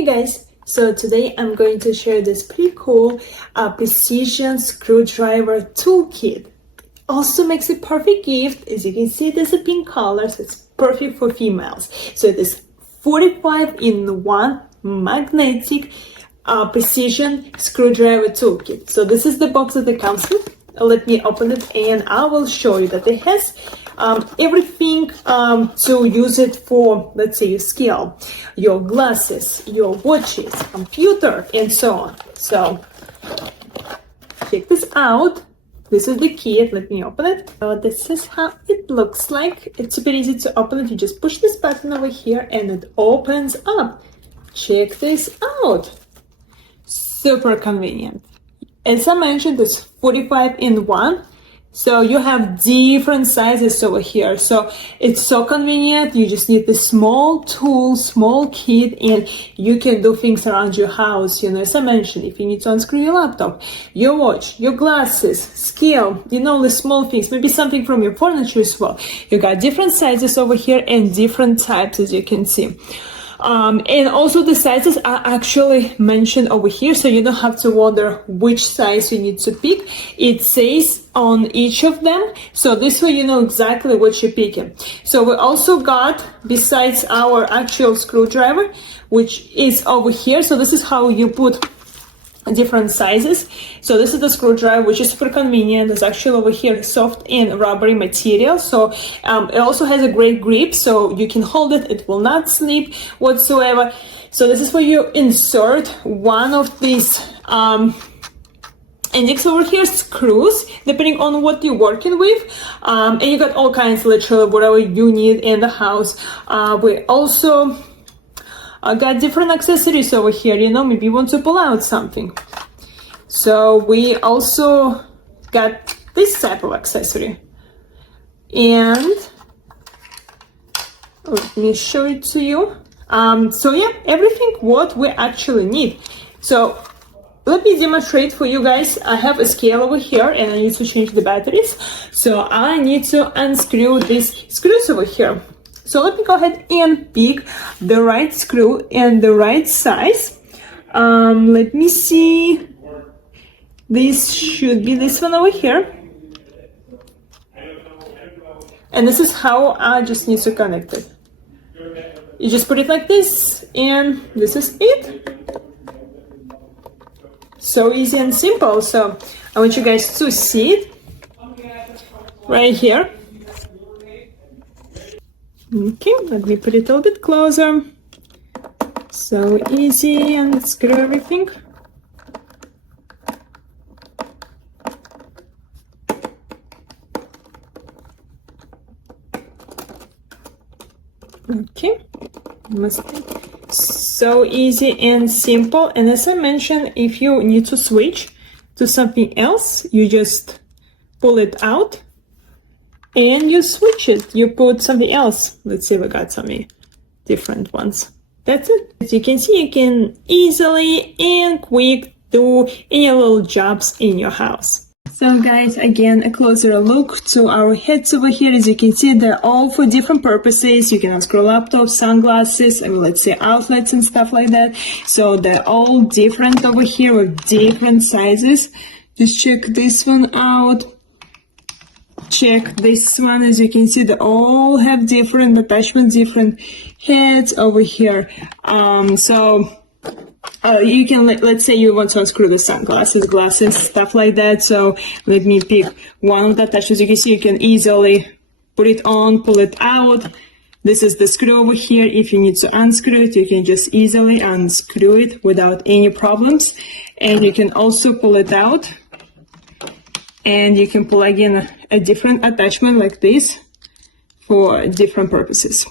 Hey guys, so today I'm going to share this pretty cool precision screwdriver toolkit. Also makes a perfect gift. As you can see, it is a pink color, so it's perfect for females. So it is 45-in-1 magnetic precision screwdriver toolkit. So this is the box that it comes with. Let me open it and I will show you that it has everything to use it for, let's say, your scale, your glasses, your watches, computer, and so on. So check this out. This is the kit. Let me open it. So this is how it looks like. It's super easy to open it. You just push this button over here and it opens up. Check this out. Super convenient. As I mentioned, it's 45-in-1. So you have different sizes over here. So it's so convenient. You just need this small tool, small kit, and you can do things around your house. You know, as I mentioned, if you need to unscrew your laptop, your watch, your glasses, scale, you know, the small things, maybe something from your furniture as well. You got different sizes over here and different types, as you can see. And also the sizes are actually mentioned over here, so you don't have to wonder which size you need to pick. It says on each of them, so this way you know exactly what you're picking. So we also got, besides our actual screwdriver, which is over here, so this is how you put different sizes. So this is the screwdriver, which is super convenient. It's actually over here soft and rubbery material, so it also has a great grip, so you can hold it, it will not slip whatsoever. So this is where you insert one of these index over here screws, depending on what you're working with, and you got all kinds, literally whatever you need in the house. We also got different accessories over here, you know, maybe you want to pull out something. So we also got this type of accessory. And let me show it to you. So yeah, everything what we actually need. So let me demonstrate for you guys. I have a scale over here and I need to change the batteries. So I need to unscrew these screws over here. So let me go ahead and pick the right screw and the right size. Let me see. This should be this one over here. And this is how I just need to connect it. You just put it like this, and this is it. So easy and simple. So I want you guys to see it right here. Okay, let me put it a little bit closer. So easy, and screw everything. Okay, so easy and simple. And as I mentioned, if you need to switch to something else, you just pull it out and you switch it. You put something else. Let's see, we got some different ones. That's it. As you can see, you can easily and quick do any little jobs in your house. So guys, again, a closer look to our heads over here. As you can see, they're all for different purposes. You can unscrew laptops, sunglasses, and let's say outlets and stuff like that. So they're all different over here with different sizes. Just check this one out. Check this one. As you can see, they all have different attachments, different heads over here. You can, let's say you want to unscrew the sunglasses, glasses, stuff like that. So let me pick one of the attachments. You can see you can easily put it on, pull it out. This is the screw over here. If you need to unscrew it, you can just easily unscrew it without any problems. And you can also pull it out. And you can plug in a different attachment like this for different purposes.